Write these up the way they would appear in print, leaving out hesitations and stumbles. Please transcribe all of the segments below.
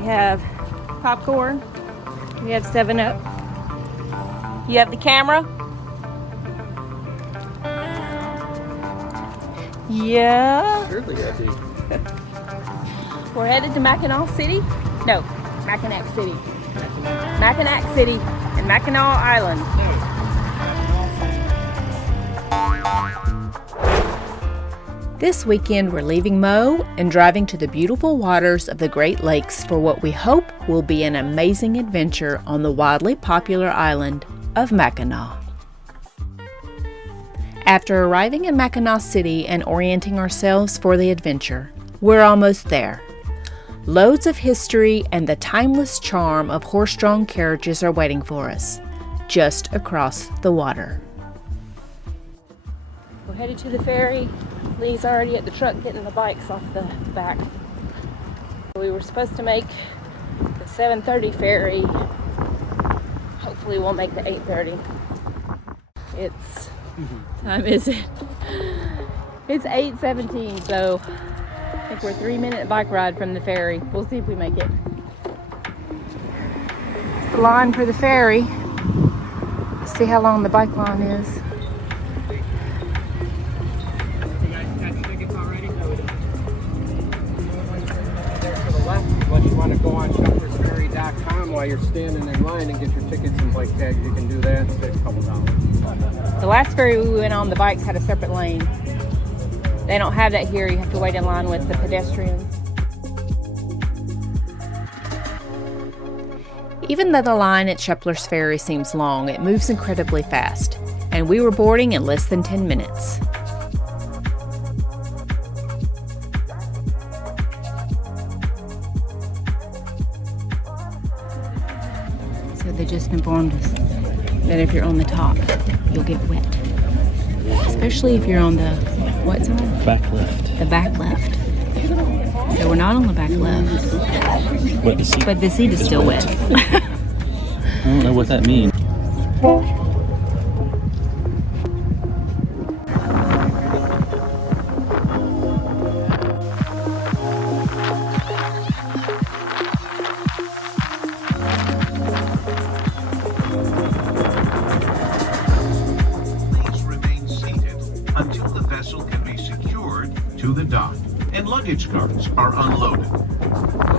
We have popcorn. We have 7-Up. You have the camera? Yeah. Surely I do. We're headed to Mackinac City. No, Mackinac City. Mackinac City and Mackinac Island. This weekend we're leaving Mo and driving to the beautiful waters of the Great Lakes for what we hope will be an amazing adventure on the wildly popular island of Mackinac. After arriving in Mackinac City and orienting ourselves for the adventure, we're almost there. Loads of history and the timeless charm of horse-drawn carriages are waiting for us, just across the water. We're headed to the ferry. Lee's already at the truck getting the bikes off the back. We were supposed to make the 7:30 ferry. Hopefully we'll make the 8:30. Time is it? It's 8:17, so I think we're a 3-minute bike ride from the ferry. We'll see if we make it. It's the line for the ferry. Let's see how long the bike line is. You guys got your tickets already? No, we don't. There to the left, unless you want to go on shepherdsferry.com while you're standing in line and get your tickets and bike tags, you can do that. It's a couple dollars. The last ferry we went on, the bikes had a separate lane. They don't have that here. You have to wait in line with the pedestrians. Even though the line at Shepler's Ferry seems long, it moves incredibly fast, and we were boarding in less than 10 minutes. So they just informed us that if you're on the top, you'll get wet. Especially if you're on the, what side? Back left. The back left. So we're not on the back left. But the seat, But the seat is still wet. I don't know what that means. Please remain seated until the vessel can be secured to the dock and luggage carts are unloaded.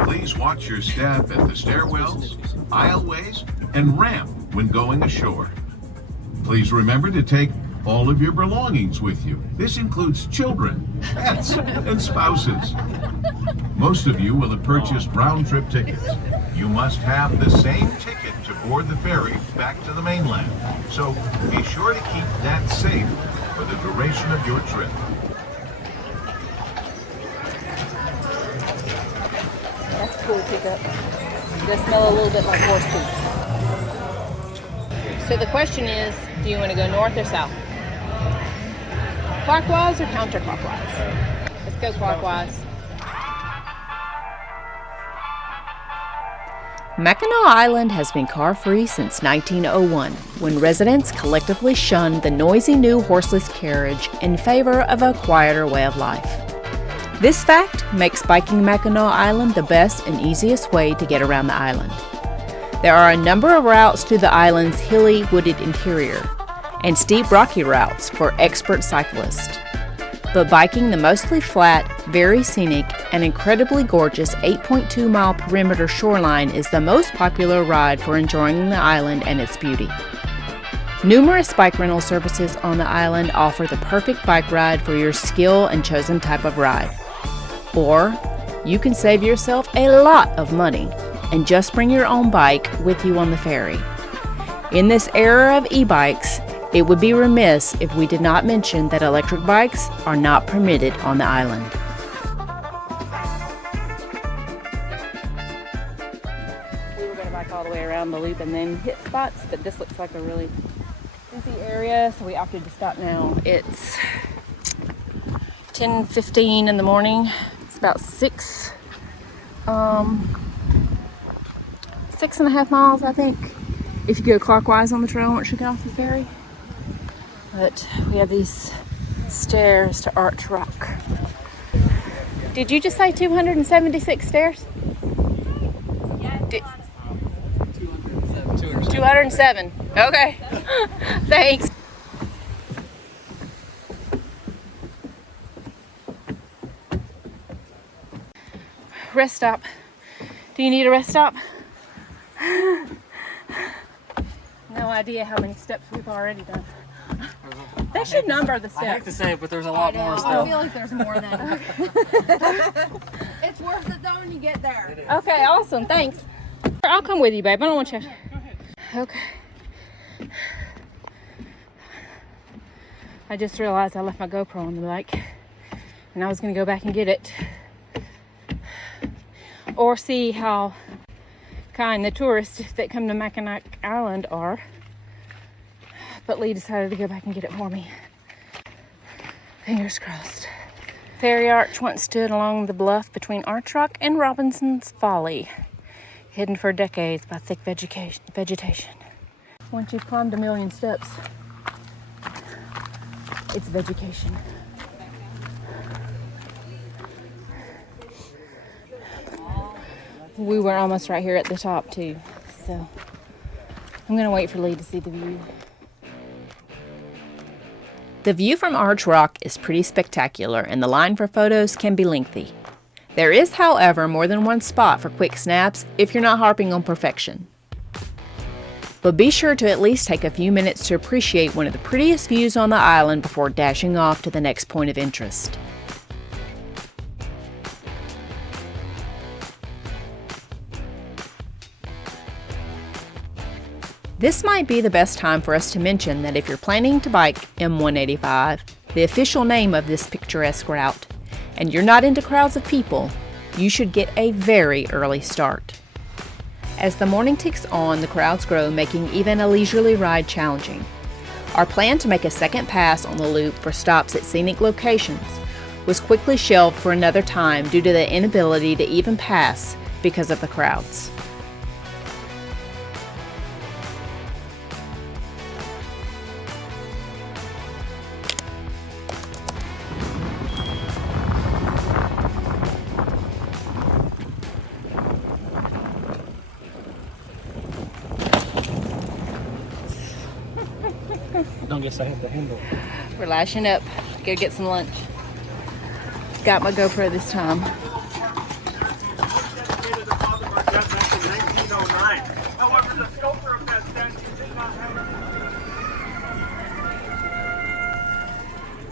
Please watch your step at the stairwells, aisleways, and ramp when going ashore. Please remember to take all of your belongings with you. This includes children, pets, and spouses. Most of you will have purchased round-trip tickets. You must have the same ticket to board the ferry back to the mainland. So be sure to keep that safe for the duration of your trip. That's a cool pickup. They smell a little bit like horse poop. So the question is, do you want to go north or south? Clockwise or counterclockwise? Let's go clockwise. Mackinac Island has been car-free since 1901, when residents collectively shunned the noisy new horseless carriage in favor of a quieter way of life. This fact makes biking Mackinac Island the best and easiest way to get around the island. There are a number of routes to the island's hilly, wooded interior, and steep, rocky routes for expert cyclists. But biking the mostly flat, very scenic, and incredibly gorgeous 8.2-mile perimeter shoreline is the most popular ride for enjoying the island and its beauty. Numerous bike rental services on the island offer the perfect bike ride for your skill and chosen type of ride. Or you can save yourself a lot of money and just bring your own bike with you on the ferry. In this era of e-bikes, it would be remiss if we did not mention that electric bikes are not permitted on the island. We were going to bike all the way around the loop and then hit spots, but this looks like a really busy area, so we opted to stop now. It's 10:15 in the morning. It's about 6.5 miles, I think, if you go clockwise on the trail once you get off the ferry. But we have these stairs to Arch Rock. Did you just say 276 stairs? 207. Okay. Thanks. Rest stop. Do you need a rest stop? No idea how many steps we've already done. They should number the steps. I hate to say it, but there's a lot more I still. feel like there's more than. It's worth it though when you get there. Okay, awesome. Thanks. I'll come with you, babe. I don't want you. Okay. I just realized I left my GoPro on the bike, and I was going to go back and get it, or see how kind the tourists that come to Mackinac Island are. But Lee decided to go back and get it for me. Fingers crossed. Ferry Arch once stood along the bluff between Arch Rock and Robinson's Folly, hidden for decades by thick vegetation. Once you've climbed 1,000,000 steps, it's vegetation. We were almost right here at the top too, so I'm gonna wait for Lee to see the view. The view from Arch Rock is pretty spectacular, and the line for photos can be lengthy. There is, however, more than one spot for quick snaps if you're not harping on perfection. But be sure to at least take a few minutes to appreciate one of the prettiest views on the island before dashing off to the next point of interest. This might be the best time for us to mention that if you're planning to bike M185, the official name of this picturesque route, and you're not into crowds of people, you should get a very early start. As the morning ticks on, the crowds grow, making even a leisurely ride challenging. Our plan to make a second pass on the loop for stops at scenic locations was quickly shelved for another time due to the inability to even pass because of the crowds. Don't guess I have the handle. We're lashing up. Go get some lunch. Got my GoPro this time.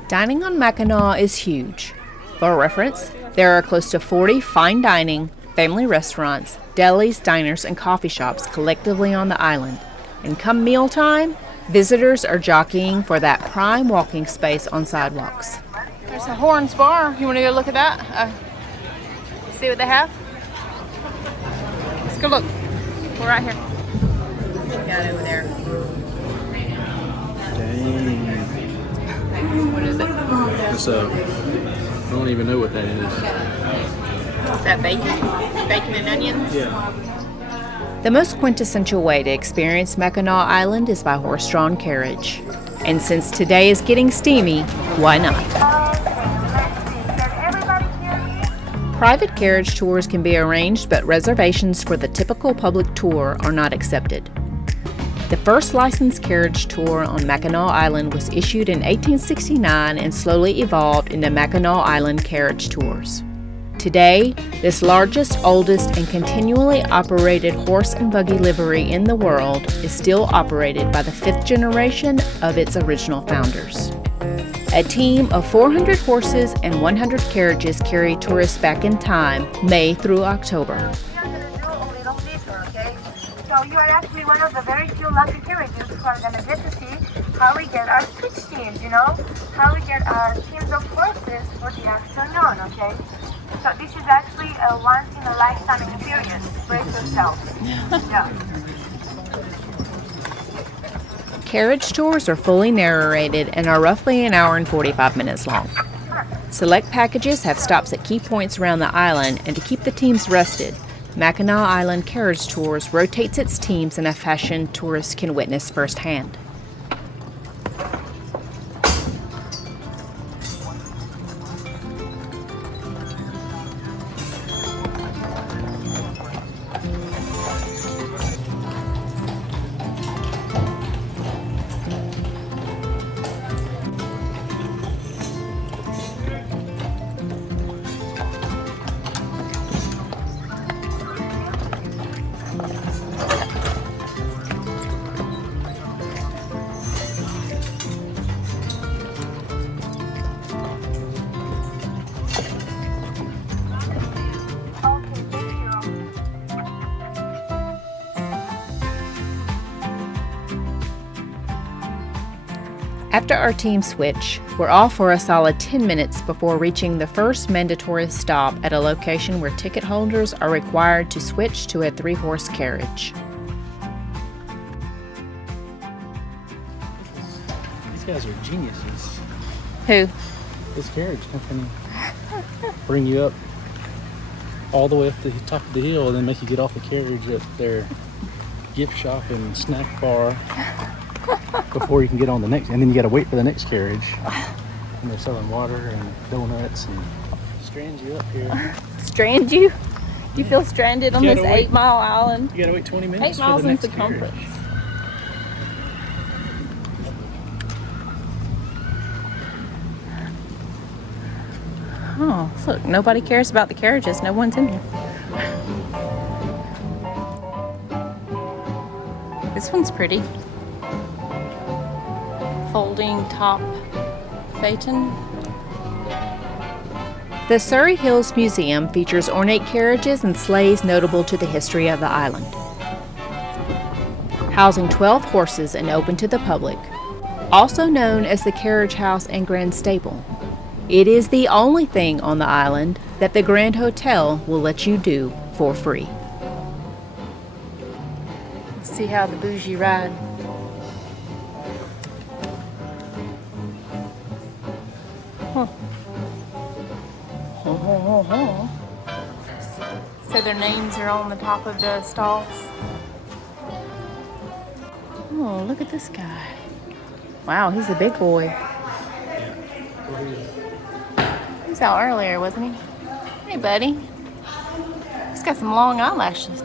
Dining on Mackinac is huge. For reference, there are close to 40 fine dining, family restaurants, delis, diners, and coffee shops collectively on the island. And come mealtime, visitors are jockeying for that prime walking space on sidewalks. There's a Horns Bar. You want to go look at that? See what they have? Let's go look. We're right here. Got it over there. Dang. What is it? It's I don't even know what that is. Is that bacon? Bacon and onions? Yeah. The most quintessential way to experience Mackinac Island is by horse-drawn carriage. And since today is getting steamy, why not? Private carriage tours can be arranged, but reservations for the typical public tour are not accepted. The first licensed carriage tour on Mackinac Island was issued in 1869 and slowly evolved into Mackinac Island Carriage Tours. Today, this largest, oldest, and continually operated horse and buggy livery in the world is still operated by the 5th generation of its original founders. A team of 400 horses and 100 carriages carry tourists back in time, May through October. So you are actually one of the very few lucky carriages who are going to get to see how we get our switch teams, how we get our teams of horses for the afternoon, okay? So this is actually a once-in-a-lifetime experience. Brace yourself. Yeah. Carriage tours are fully narrated and are roughly an hour and 45 minutes long. Select packages have stops at key points around the island, and to keep the teams rested, Mackinac Island Carriage Tours rotates its teams in a fashion tourists can witness firsthand. After our team switch, we're off for a solid 10 minutes before reaching the first mandatory stop at a location where ticket holders are required to switch to a 3-horse carriage. These guys are geniuses. Who? This carriage company bring you up all the way up to the top of the hill and then make you get off the carriage at their gift shop and snack bar before you can get on the next, and then you got to wait for the next carriage, and they're selling water and donuts and strand you up here. Strand you? You feel stranded on You this gotta wait. 8-mile island? You gotta wait 20 minutes 8 miles for the in next circumference. carriage. Oh, look, nobody cares about the carriages. No one's in here. This one's pretty. Folding top phaeton. The Surrey Hills Museum features ornate carriages and sleighs notable to the history of the island. Housing 12 horses and open to the public, also known as the Carriage House and Grand Stable. It is the only thing on the island that the Grand Hotel will let you do for free. See how the bougie ride. Huh. So their names are on the top of the stalls. Oh, look at this guy. Wow, he's a big boy. He was out earlier, wasn't he? Hey, buddy. He's got some long eyelashes.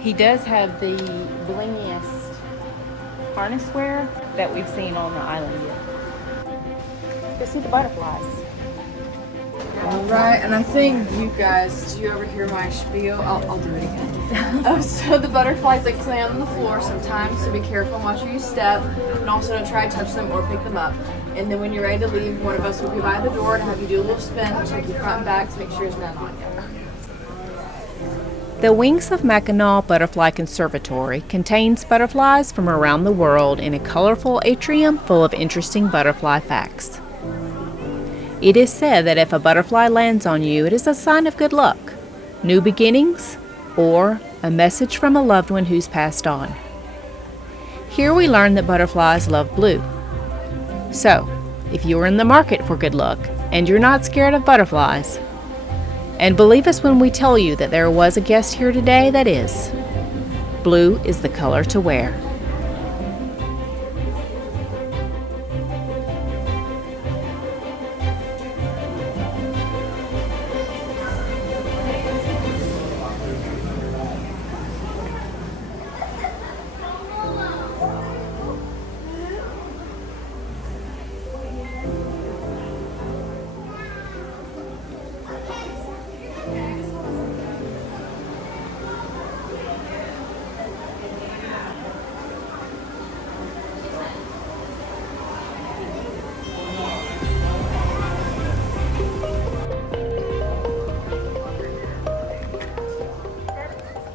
He does have the blingiest harness wear that we've seen on the island yet. Go see the butterflies. Alright, and I think you guys, do you ever hear my spiel? I'll do it again. So the butterflies like to lay on the floor sometimes, so be careful and watch where you step, and also don't try to touch them or pick them up. And then when you're ready to leave, one of us will be by the door to have you do a little spin, check your front and back to make sure there's none on you. The Wings of Mackinac Butterfly Conservatory contains butterflies from around the world in a colorful atrium full of interesting butterfly facts. It is said that if a butterfly lands on you, it is a sign of good luck, new beginnings, or a message from a loved one who's passed on. Here we learn that butterflies love blue. So, if you're in the market for good luck and you're not scared of butterflies, and believe us when we tell you that there was a guest here today that is, blue is the color to wear.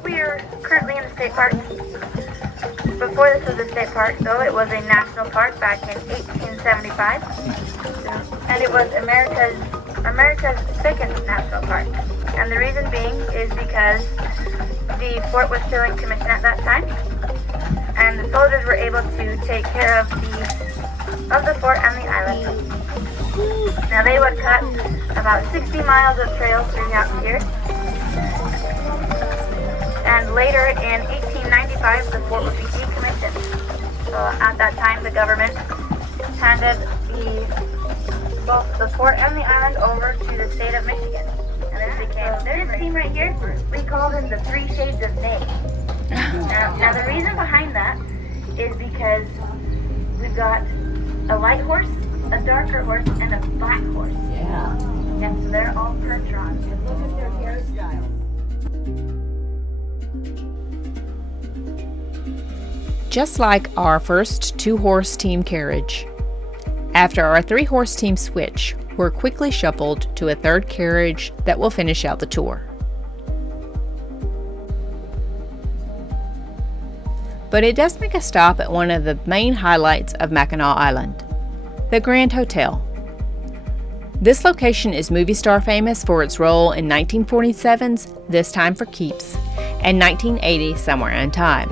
We're currently in the state park. Before this was a state park, though, it was a national park back in 1875. And it was America's second national park. And the reason being is because the fort was still in commission at that time. And the soldiers were able to take care of the fort and the island. Now they would cut about 60 miles of trails throughout here. And later in 1895, the fort would be decommissioned. So at that time, the government handed both the fort and the island over to the state of Michigan. And this became this team right here. We call them the 3 shades of May. Now the reason behind that is because we've got a light horse, a darker horse, and a black horse. Yeah. And so they're all percherons. And look at their hairstyles. Just like our first 2-horse team carriage. After our 3-horse team switch, we're quickly shuffled to a 3rd carriage that will finish out the tour. But it does make a stop at one of the main highlights of Mackinac Island, The Grand Hotel. This location is movie star famous for its role in 1947's This Time for Keeps and 1980 Somewhere in Time.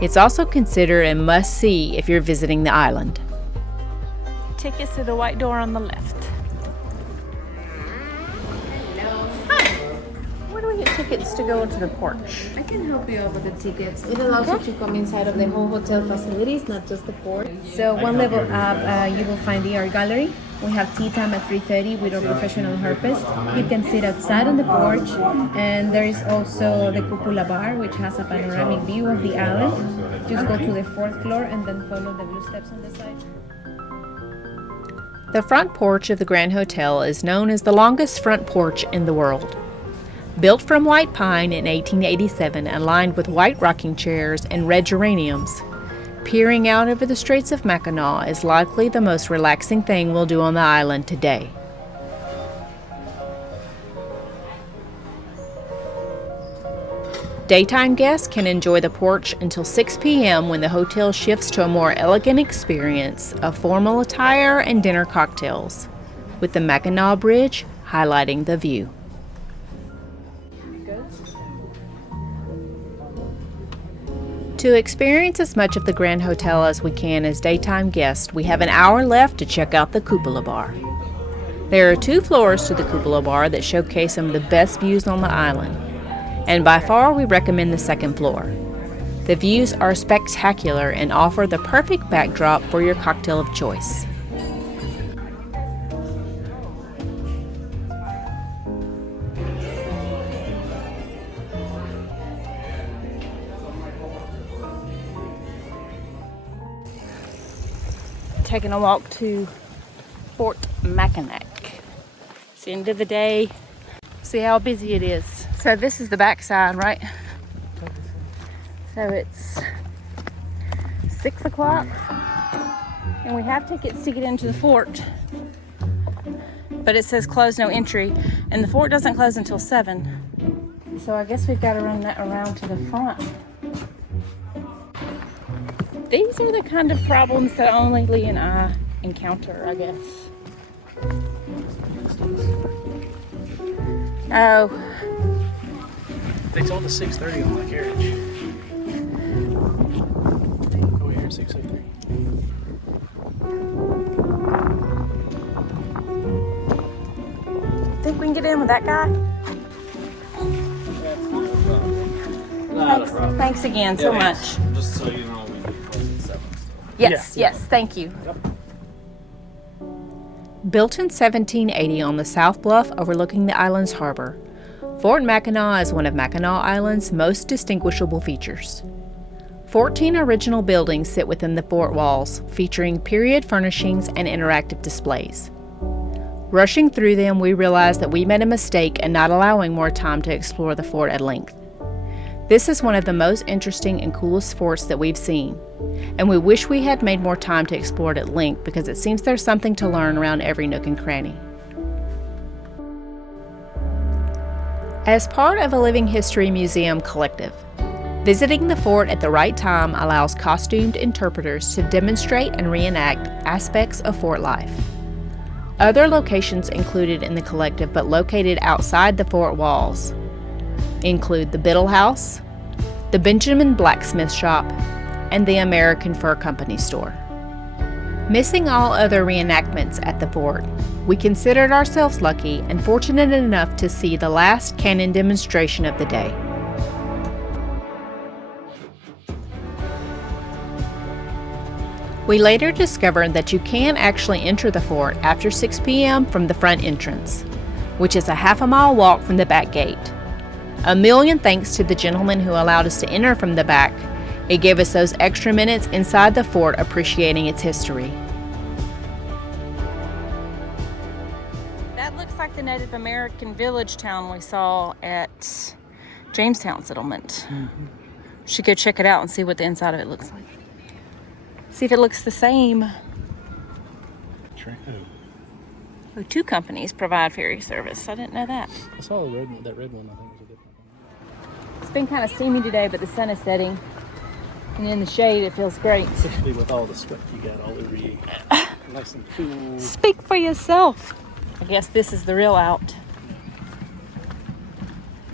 It's also considered a must-see if you're visiting the island. Tickets to the white door on the left. Where do we get tickets to go to the porch? I can help you out with the tickets. It allows you to come inside of the whole hotel facilities, not just the port. So one level up, you will find the art gallery. We have tea time at 3:30 with our professional harpist. You can sit outside on the porch, and there is also the cupola bar, which has a panoramic view of the island. Just go to the 4th floor and then follow the blue steps on the side. The front porch of the Grand Hotel is known as the longest front porch in the world. Built from white pine in 1887 and lined with white rocking chairs and red geraniums, peering out over the Straits of Mackinac is likely the most relaxing thing we'll do on the island today. Daytime guests can enjoy the porch until 6 p.m. when the hotel shifts to a more elegant experience of formal attire and dinner cocktails, with the Mackinac Bridge highlighting the view. To experience as much of the Grand Hotel as we can as daytime guests, we have an hour left to check out the cupola bar. There are 2 floors to the cupola bar that showcase some of the best views on the island, and by far we recommend the 2nd floor. The views are spectacular and offer the perfect backdrop for your cocktail of choice. Taking a walk to Fort Mackinac. It's the end of the day. See how busy it is. So this is the back side, right? So it's 6 o'clock and we have tickets to get into the fort, but it says close no entry, and the fort doesn't close until 7. So I guess we've got to run that around to the front. These are the kind of problems that only Lee and I encounter, I guess. Oh. Takes all to 6:30 on my carriage. Go here at 6:03. Think we can get in with that guy? Thanks again so much. Just so you know, we do close at 7. Yes, yes, thank you. Built in 1780 on the South Bluff overlooking the island's harbor, Fort Mackinac is one of Mackinac Island's most distinguishable features. 14 original buildings sit within the fort walls, featuring period furnishings and interactive displays. Rushing through them, we realized that we made a mistake in not allowing more time to explore the fort at length. This is one of the most interesting and coolest forts that we've seen, and we wish we had made more time to explore it at length because it seems there's something to learn around every nook and cranny. As part of a Living History Museum collective, visiting the fort at the right time allows costumed interpreters to demonstrate and reenact aspects of fort life. Other locations included in the collective but located outside the fort walls include the Biddle House, the Benjamin Blacksmith Shop, and the American Fur Company store. Missing all other reenactments at the fort, we considered ourselves lucky and fortunate enough to see the last cannon demonstration of the day. We later discovered that you can actually enter the fort after 6 p.m. from the front entrance, which is a half-a-mile walk from the back gate. A million thanks to the gentleman who allowed us to enter from the back. It gave us those extra minutes inside the fort appreciating its history. That looks like the Native American village town we saw at Jamestown Settlement. Should go check it out and see what the inside of it looks like. See if it looks the same. Oh, 2 companies provide ferry service. I didn't know that. I saw the red one. That red one, I think, was a different one. It's been kind of steamy today, but the sun is setting. And in the shade, it feels great. Especially with all the sweat you got all over you. Nice and cool. Speak for yourself. I guess this is the real out.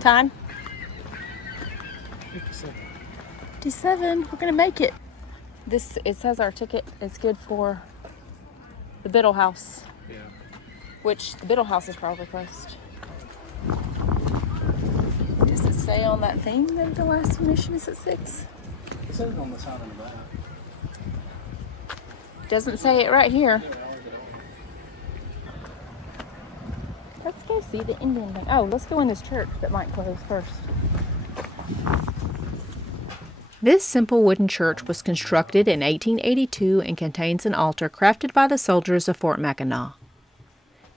Time? 57. We're gonna make it. It says our ticket is good for the Biddle House. Yeah. Which the Biddle House is probably closed. Does it say on that thing that the last admission is at 6? It says it on the side of the back. Doesn't say it right here. Let's go see the Indian thing. Oh, let's go in this church that might close first. This simple wooden church was constructed in 1882 and contains an altar crafted by the soldiers of Fort Mackinac.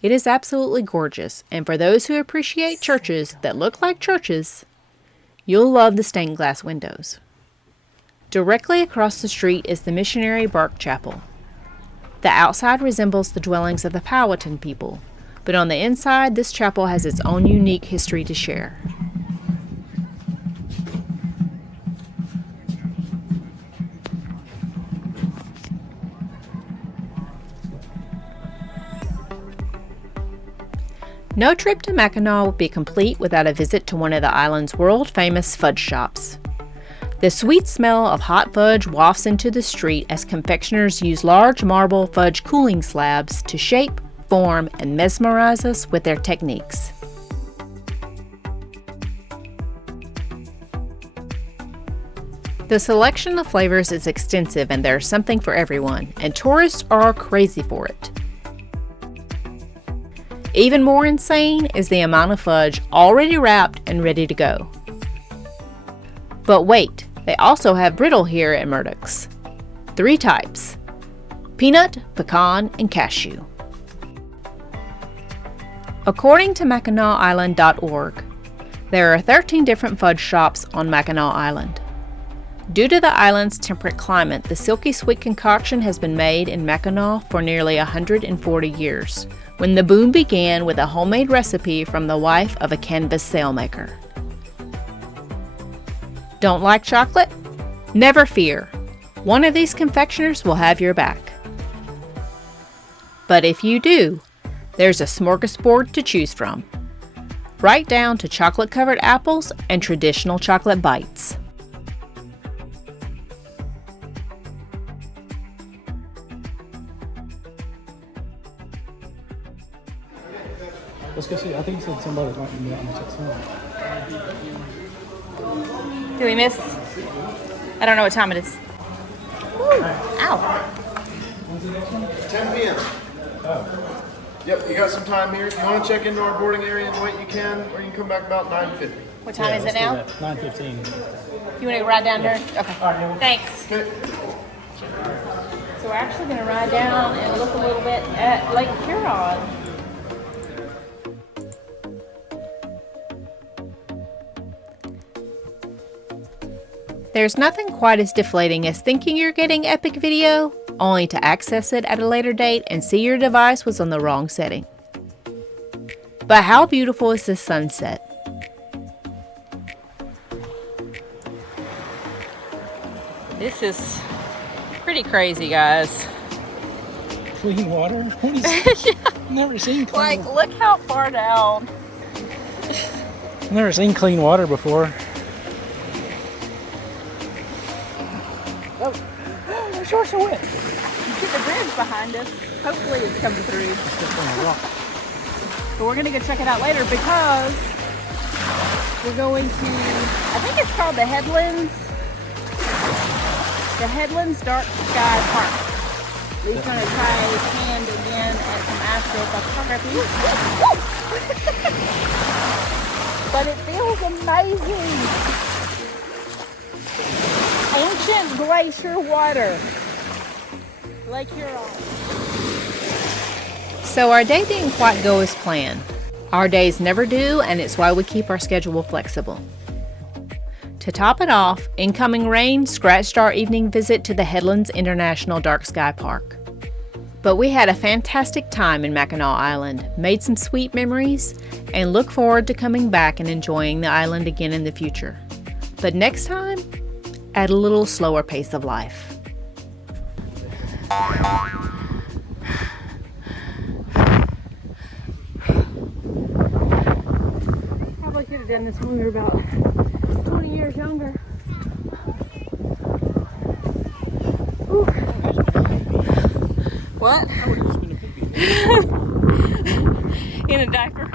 It is absolutely gorgeous, and for those who appreciate churches that look like churches, you'll love the stained glass windows. Directly across the street is the missionary bark chapel. The outside resembles the dwellings of the Powhatan people, but on the inside, this chapel has its own unique history to share. No trip to Mackinac would be complete without a visit to one of the island's world-famous fudge shops. The sweet smell of hot fudge wafts into the street as confectioners use large marble fudge cooling slabs to shape, form, and mesmerize us with their techniques. The selection of flavors is extensive and there's something for everyone, and tourists are crazy for it. Even more insane is the amount of fudge already wrapped and ready to go. But wait, they also have brittle here at Murdoch's. 3 types: peanut, pecan, and cashew. According to MackinacIsland.org, there are 13 different fudge shops on Mackinac Island. Due to the island's temperate climate, the silky sweet concoction has been made in Mackinac for nearly 140 years, when the boom began with a homemade recipe from the wife of a canvas sailmaker. Don't like chocolate? Never fear. One of these confectioners will have your back. But if you do, there's a smorgasbord to choose from, right down to chocolate-covered apples and traditional chocolate bites. Let's go see. I think he said somebody might be out on the 6. Do we miss? I don't know what time it is. Ooh, ow. 10 p.m. Oh. Yep, you got some time here. If you want to check into our boarding area and wait, you can, or you can come back about 9:50. What time is it now? 9:15. You want to ride down there? Okay. Thanks. Okay. So we're actually going to ride down and look a little bit at Lake Huron. There's nothing quite as deflating as thinking you're getting epic video, only to access it at a later date and see your device was on the wrong setting. But how beautiful is this sunset? This is pretty crazy, guys. Clean water? What is yeah. Never seen clean water. Look how far down. Never seen clean water before. Oh, the shores are wet. You see the bridge behind us. Hopefully it's coming through. But we're going to go check it out later because we're going to, I think it's called the Headlands Dark Sky Park. Lee's going to try his hand again at some astrophotography. But it feels amazing. Ancient glacier water. Lake Huron. So our day didn't quite go as planned. Our days never do, and it's why we keep our schedule flexible. To top it off, incoming rain scratched our evening visit to the Headlands International Dark Sky Park. But we had a fantastic time in Mackinac Island, made some sweet memories, and look forward to coming back and enjoying the island again in the future. But next time, at a little slower pace of life. done this when we were about 20 years younger. Ooh. What? In a diaper.